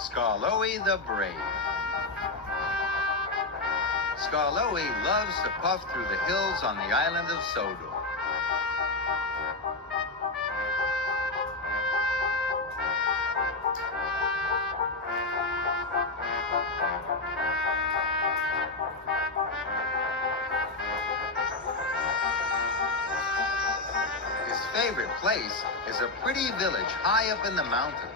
Skarloey the Brave. Skarloey loves to puff through the hills on the island of Sodor. His favorite place is a pretty village high up in the mountains.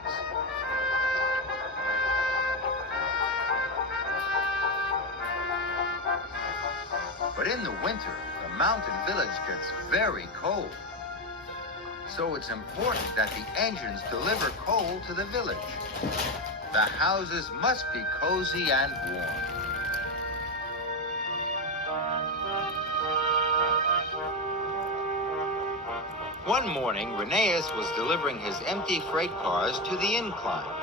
But in the winter, the mountain village gets very cold. So it's important that the engines deliver coal to the village. The houses must be cozy and warm. One morning, Rheneas was delivering his empty freight cars to the Incline.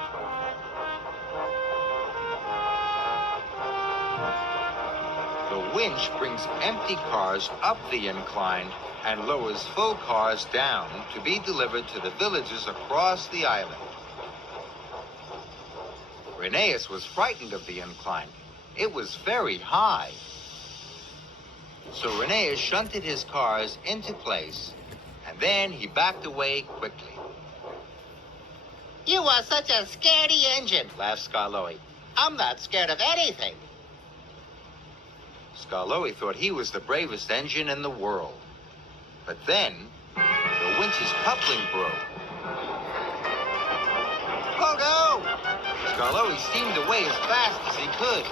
The winch brings empty cars up the incline and lowers full cars down to be delivered to the villages across the island. Rheneas was frightened of the incline. It was very high. So Rheneas shunted his cars into place, and then he backed away quickly. "You are such a scaredy engine," laughed Skarloey. "I'm not scared of anything." Skarloey thought he was the bravest engine in the world. But then, the winch's coupling broke. Oh no! Skarloey steamed away as fast as he could.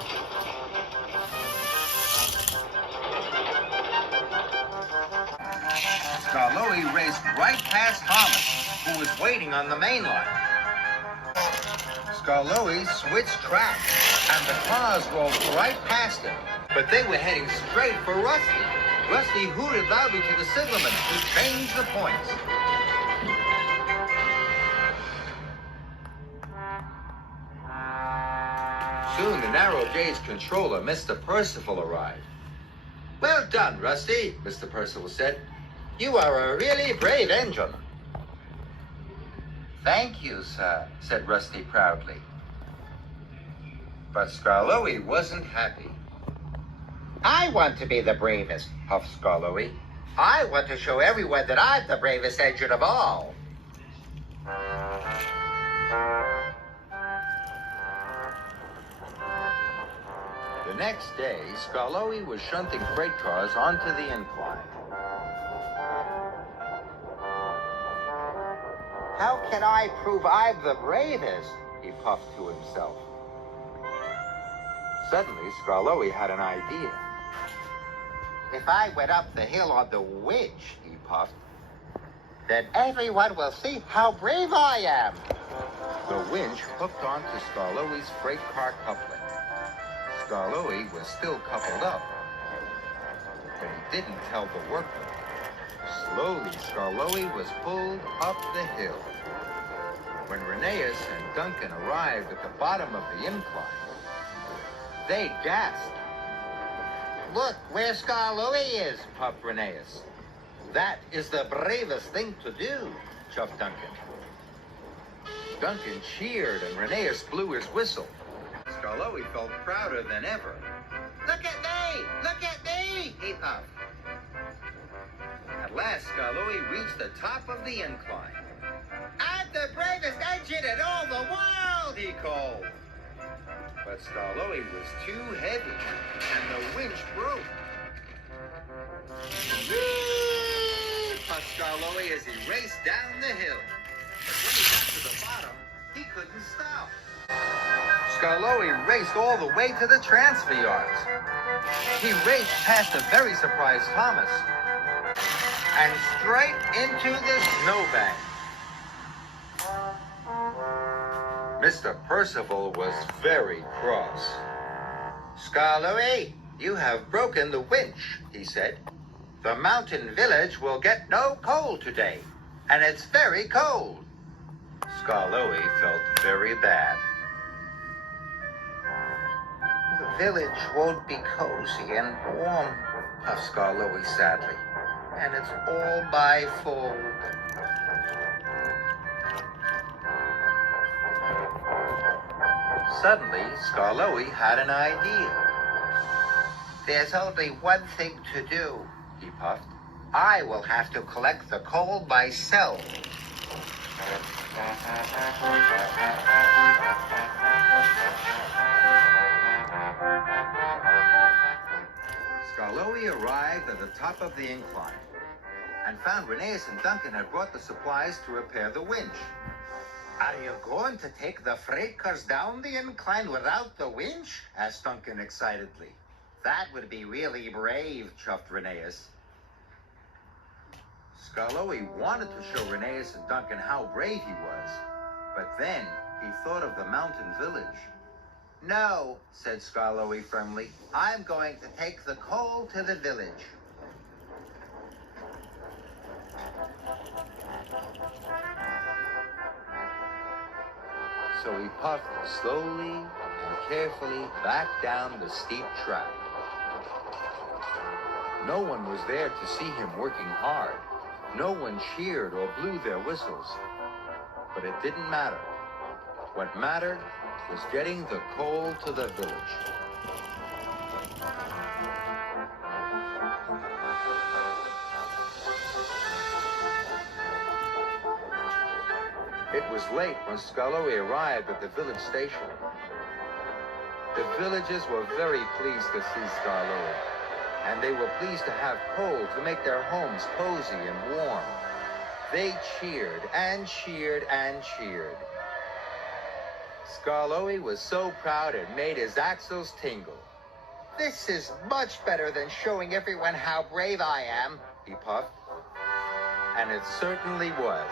Skarloey raced right past Thomas, who was waiting on the main line. Skarloey switched tracks, and the cars rolled right past him. But they were heading straight for Rusty. Rusty hooted loudly to the signalman, who changed the points. Soon the narrow gauge controller, Mr. Percival, arrived. "Well done, Rusty," Mr. Percival said. "You are a really brave engine." "Thank you, sir," said Rusty proudly. But Skarloey wasn't happy. "I want to be the bravest," huffed Skarloey. "I want to show everyone that I'm the bravest engine of all." The next day, Skarloey was shunting freight cars onto the incline. "How can I prove I'm the bravest?" he puffed to himself. Suddenly, Skarloey had an idea. "If I went up the hill on the winch," he puffed, "then everyone will see how brave I am." The winch hooked onto Skarloey's freight car coupling. Skarloey was still coupled up, but he didn't tell the workmen. Slowly, Skarloey was pulled up the hill. When Rheneas and Duncan arrived at the bottom of the incline, they gasped. "Look where Skarloey is," puffed Rheneas. "That is the bravest thing to do," chuffed Duncan. Duncan cheered and Rheneas blew his whistle. Skarloey felt prouder than ever. "Look at me! Look at me!" he puffed. At last, Skarloey reached the top of the incline. "I'm the bravest engine in all the world!" he called. But Skarloey was too heavy, and the winch broke. Whee! Puffed Skarloey as he raced down the hill. But when he got to the bottom, he couldn't stop. Skarloey raced all the way to the transfer yards. He raced past a very surprised Thomas and straight into the snowbank. Mr. Percival was very cross. "Skarloey, you have broken the winch," he said. "The mountain village will get no coal today, and it's very cold." Skarloey felt very bad. "The village won't be cozy and warm," puffed Skarloey sadly. "And it's all my fault." Suddenly, Skarloey had an idea. There's only one thing to do, he puffed. I will have to collect the coal myself. Skarloey arrived at the top of the incline and found Rheneas and Duncan had brought the supplies to repair the winch. Are you going to take the freight cars down the incline without the winch? Asked Duncan excitedly. That would be really brave, chuffed Rheneas. Skarloey wanted to show Rheneas and Duncan how brave he was, but then he thought of the mountain village. No, said Skarloey firmly. I'm going to take the coal to the village. So he puffed slowly and carefully back down the steep track. No one was there to see him working hard. No one cheered or blew their whistles. But it didn't matter. What mattered was getting the coal to the village. It was late when Skarloey arrived at the village station. The villagers were very pleased to see Skarloey, and they were pleased to have coal to make their homes cozy and warm. They cheered and cheered and cheered. Skarloey was so proud it made his axles tingle. This is much better than showing everyone how brave I am, he puffed. And it certainly was.